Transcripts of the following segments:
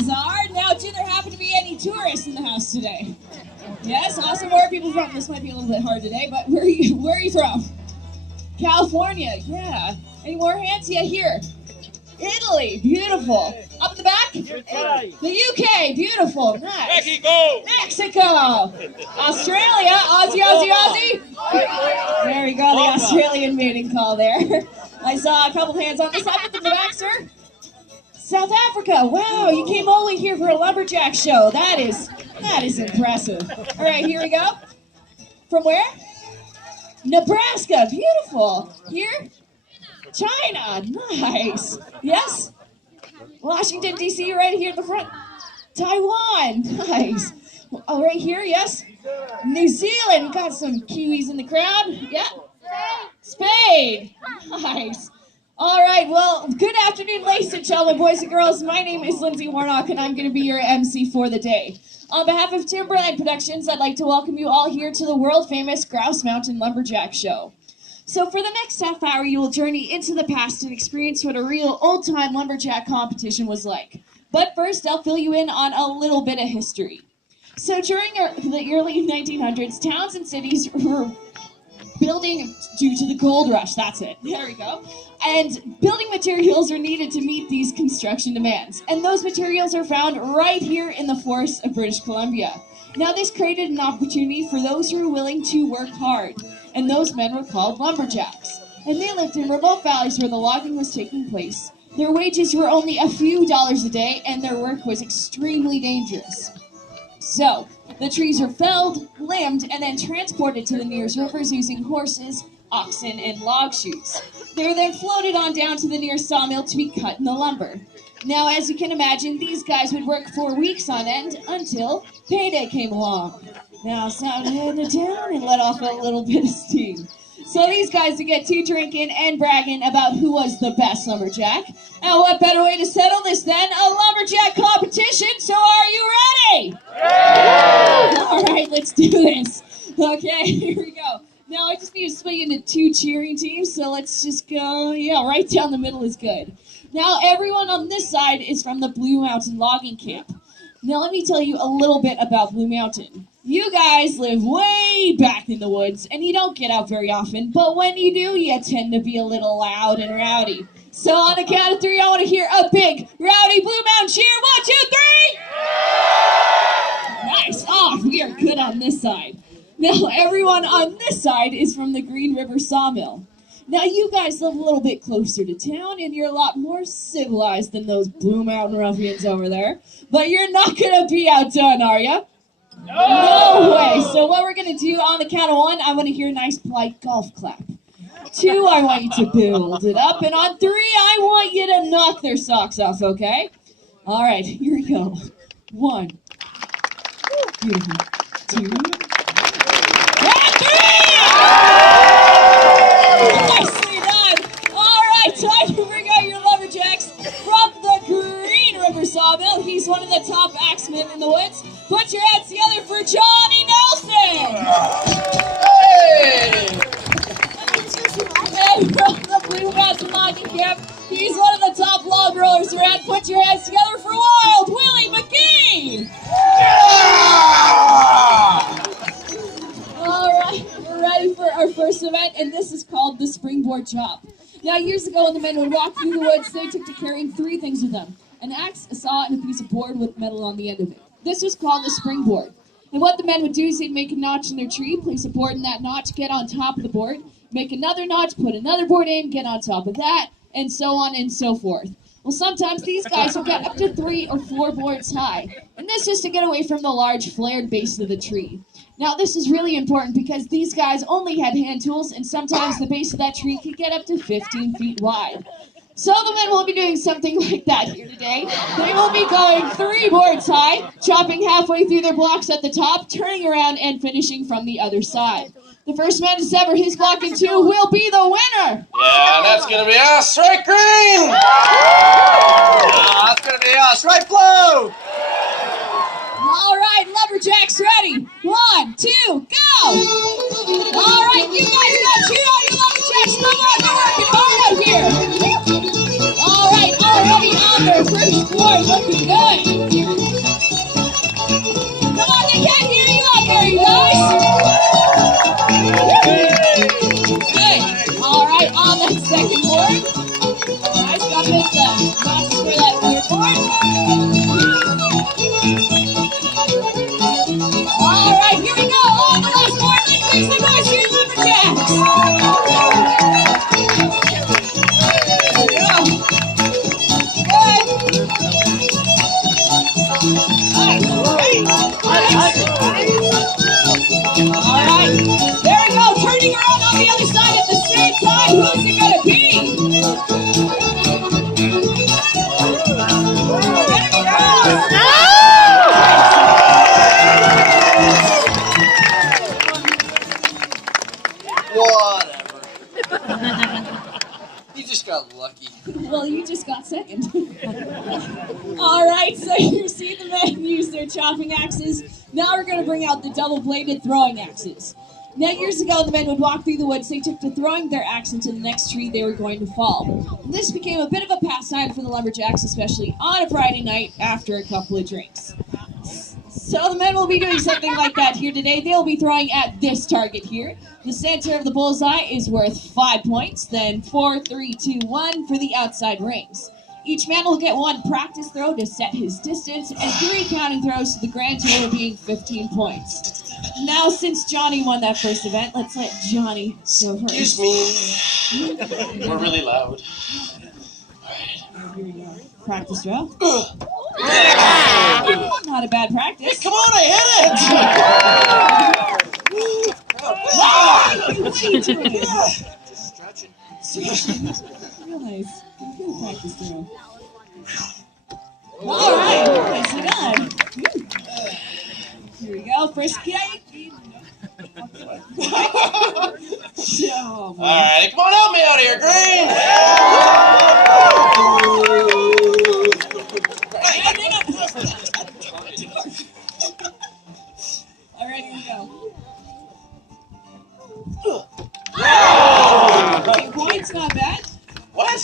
guys are. Now, do there happen to be any tourists in the house today? Yes, awesome. Where are people from? This might be a little bit hard today, but where are you from? California, yeah. Any more hands? Yeah, here. Italy, beautiful. Up in the back? The UK, beautiful, nice. Mexico. Australia, Aussie. There we go, the Australian mating call there. I saw a couple hands on this side. Up in the back, sir. South Africa, wow, you came all the way here for a Lumberjack show. That is impressive. All right, here we go. From where? Nebraska, beautiful. Here? China, nice. Yes? Washington, D.C., right here in the front. Taiwan, nice. Oh, right here, yes? New Zealand, got some Kiwis in the crowd. Yeah? Spain, nice. All right, well, good afternoon, ladies and gentlemen, boys and girls. My name is Lindsay Warnock, and I'm going to be your MC for the day. On behalf of Timberline Productions, I'd like to welcome you all here to the world-famous Grouse Mountain Lumberjack Show. So for the next half hour, you will journey into the past and experience what a real old-time lumberjack competition was like. But first, I'll fill you in on a little bit of history. So during the early 1900s, towns and cities were building due to the gold rush. That's it. There we go. And building materials are needed to meet these construction demands. And those materials are found right here in the forests of British Columbia. Now, this created an opportunity for those who were willing to work hard. And those men were called lumberjacks. And they lived in remote valleys where the logging was taking place. Their wages were only a few dollars a day, and their work was extremely dangerous. So, the trees were felled, limbed, and then transported to the nearest rivers using horses, oxen, and log chutes. They were then floated on down to the nearest sawmill to be cut in the lumber. Now, as you can imagine, these guys would work for weeks on end until payday came along. Now it's time to head to town and let off a little bit of steam. So these guys would get to drinking and bragging about who was the best lumberjack. And what better way to settle this than a lumberjack competition? So are you ready? Yeah! All right, let's do this. Okay, here we go. Now I just need to split you into two cheering teams, so let's just go, right down the middle is good. Now everyone on this side is from the Blue Mountain logging camp. Now let me tell you a little bit about Blue Mountain. You guys live way back in the woods, and you don't get out very often, but when you do, you tend to be a little loud and rowdy. So on a count of three, I want to hear a big, rowdy Blue Mountain cheer. 1, 2, 3! Nice. Oh, we are good on this side. Now, everyone on this side is from the Green River Sawmill. Now, you guys live a little bit closer to town, and you're a lot more civilized than those Blue Mountain ruffians over there. But you're not going to be outdone, are you? No way. So what we're going to do on the count of 1, I want to hear a nice polite golf clap. 2, I want you to build it up. And on 3, I want you to knock their socks off, okay? All right, here we go. 1. Beautiful. 2. And 3! Nicely done. All right, time to bring out your lumberjacks from the Green River Sawmill. He's one of the top axemen in the woods. Put your hands together for Johnny Nelson! Hey! And from the Blue Mountain logging camp, he's one of the top log rollers around. Put your hands together for Wild Willie McGee! All right, we're ready for our first event, and this is called the Springboard Chop. Now, years ago, when the men would walk through the woods, they took to carrying 3 things with them: an axe, a saw, and a piece of board with metal on the end of it. This was called the springboard. And what the men would do is they'd make a notch in their tree, place a board in that notch, get on top of the board, make another notch, put another board in, get on top of that, and so on and so forth. Well, sometimes these guys will get up to 3 or 4 boards high, and this is to get away from the large flared base of the tree. Now, this is really important because these guys only had hand tools, and sometimes the base of that tree could get up to 15 feet wide. So the men will be doing something like that here today. They will be going 3 boards high, chopping halfway through their blocks at the top, turning around and finishing from the other side. The first man to sever his block in 2 will be the winner. Yeah, that's going to be us, right, Green? Yeah, that's going to be us, right, Blue? All right, Lumberjacks ready. 1, 2, go! All right, you guys got cheer on your Lumberjacks. Come on, they're working hard out here. All right, already on their first board, looking good. second. All right, so you see the men use their chopping axes. Now we're going to bring out the double-bladed throwing axes. Now, years ago, the men would walk through the woods. They took to throwing their axe into the next tree they were going to fall. This became a bit of a pastime for the Lumberjacks, especially on a Friday night after a couple of drinks. So the men will be doing something like that here today. They'll be throwing at this target here. The center of the bullseye is worth 5 points, then 4, 3, 2, 1 for the outside rings. Each man will get 1 practice throw to set his distance, and 3 counting throws to the grand total being 15 points. Now, since Johnny won that first event, let's let Johnny go first. Excuse me. We're really loud. Here we go. Practice throw. Not a bad practice. Hey, come on, I hit it! What are you doing? Just stretching. Real nice. Good practice throw. All right, nicely done. Here we go. First kick. All right, come on, help me out here, Green. All right, here we go. Okay, points, not bad. What?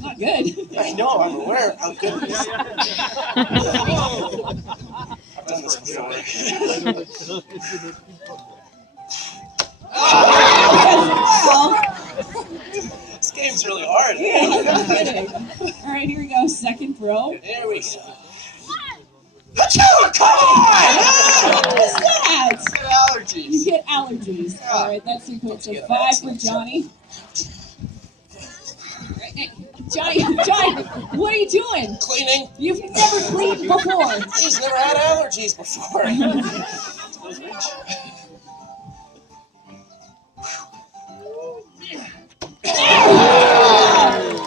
Not good. I know, I'm aware of how good it is. I've done this before. This game's really hard. Yeah, no kidding. All right, here we go. Second throw. There we go. What was that? Get allergies. You get allergies. All right, that's 3 points. So 5 for Johnny. Hey, Johnny, what are you doing? Cleaning. You've never cleaned before. He's never had allergies before.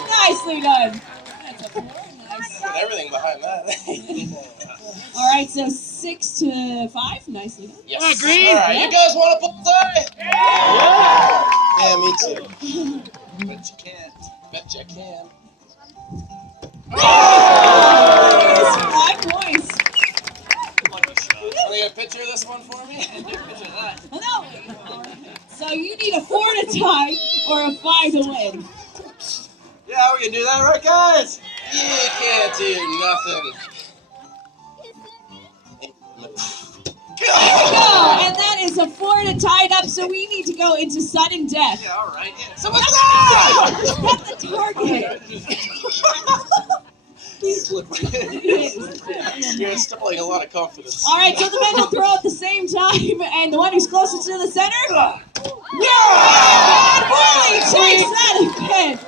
Nicely done. That's a 4. Nice. Put everything behind that. All right, so 6 to 5. Nicely done. Yes. Green. All right, you guys want to play? Yeah, me too. Bet you can't. Bet you can. Here's 5 points. Want to get a picture of this one for me? No. So you need a 4 to tie or a 5 to win. Yeah, we can do that, right, guys? You can't do nothing. Oh, and that is a 4 to tie it up, so we need to go into sudden death. Yeah, all right. Yeah. So what's at the target? He's slippery. You're stifling a lot of confidence. All right, so the men will throw at the same time, and the one who's closest to the center. Yeah! Really chase that again.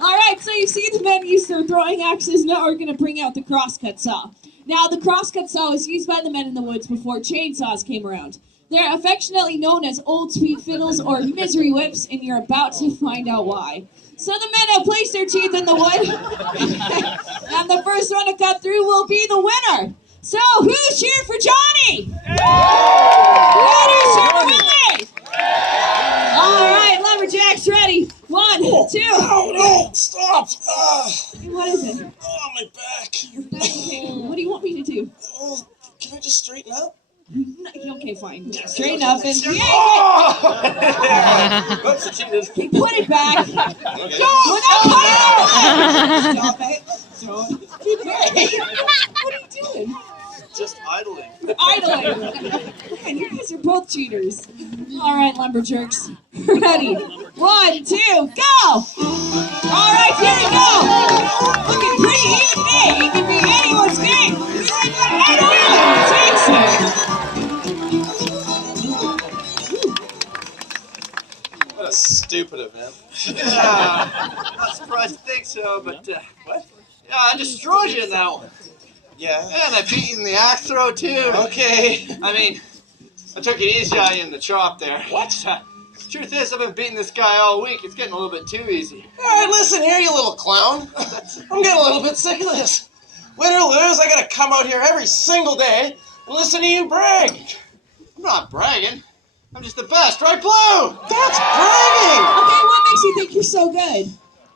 All right, so you see the men use their throwing axes. Now we're going to bring out the crosscut saw. Now, the crosscut saw was used by the men in the woods before chainsaws came around. They're affectionately known as old sweet fiddles or misery whips, and you're about to find out why. So the men have placed their teeth in the wood, and the first one to cut through will be the winner. So, who's cheering for Johnny? Who's cheering for Willie? All right, Lumberjack's ready. 1, 2. Oh, no, stop. What is it? Oh, my back. What do you want me to do? Oh, can I just straighten up? Okay, fine. Straighten up and Oops, I cheated. okay, put it back. Okay. No, stop it. Keep it. What are you doing? Just idling. Idling. Man, you guys are both cheaters. All right, Lumberjacks. Ready? 1, 2, go! All right, here we go. Looking pretty even day. It can be anyone's game. Anyone takes it. What a stupid event. Not surprised to think so, but What? yeah, I destroyed you in that one. Yeah. And I beat you in the axe throw too. Okay. I mean, I took it easy on you in the chop there. What? Truth is, I've been beating this guy all week. It's getting a little bit too easy. All right, listen here, you little clown. I'm getting a little bit sick of this. Win or lose, I gotta come out here every single day and listen to you brag. I'm not bragging. I'm just the best, right, Blue? That's bragging. Okay, what makes you think you're so good?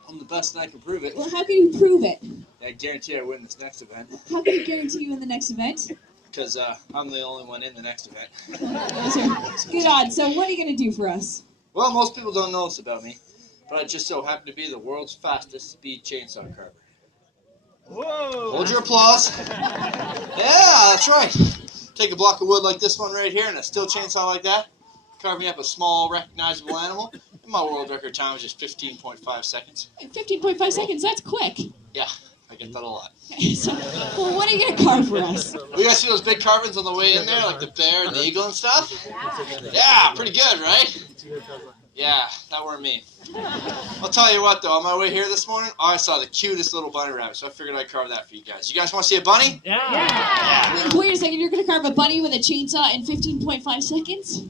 I'm the best and I can prove it. Well, how can you prove it? I guarantee I win this next event. How can you guarantee you in the next event? Because I'm the only one in the next event. Those are good odds. So what are you going to do for us? Well, most people don't know this about me, but I just so happen to be the world's fastest speed chainsaw carver. Whoa! Hold your applause. Yeah, that's right. Take a block of wood like this one right here and a steel chainsaw like that. Carve me up a small, recognizable animal. And my world record time is just 15.5 seconds. 15.5 seconds, that's quick. Yeah, I get that a lot. So, well, what are you going to carve for us? You guys see those big carvings on the way in there, like the bear and the eagle and stuff? Yeah, pretty good, right? Yeah, that weren't me. I'll tell you what, though, on my way here this morning, I saw the cutest little bunny rabbit, so I figured I'd carve that for you guys. You guys want to see a bunny? Yeah. Wait a second, you're going to carve a bunny with a chainsaw in 15.5 seconds?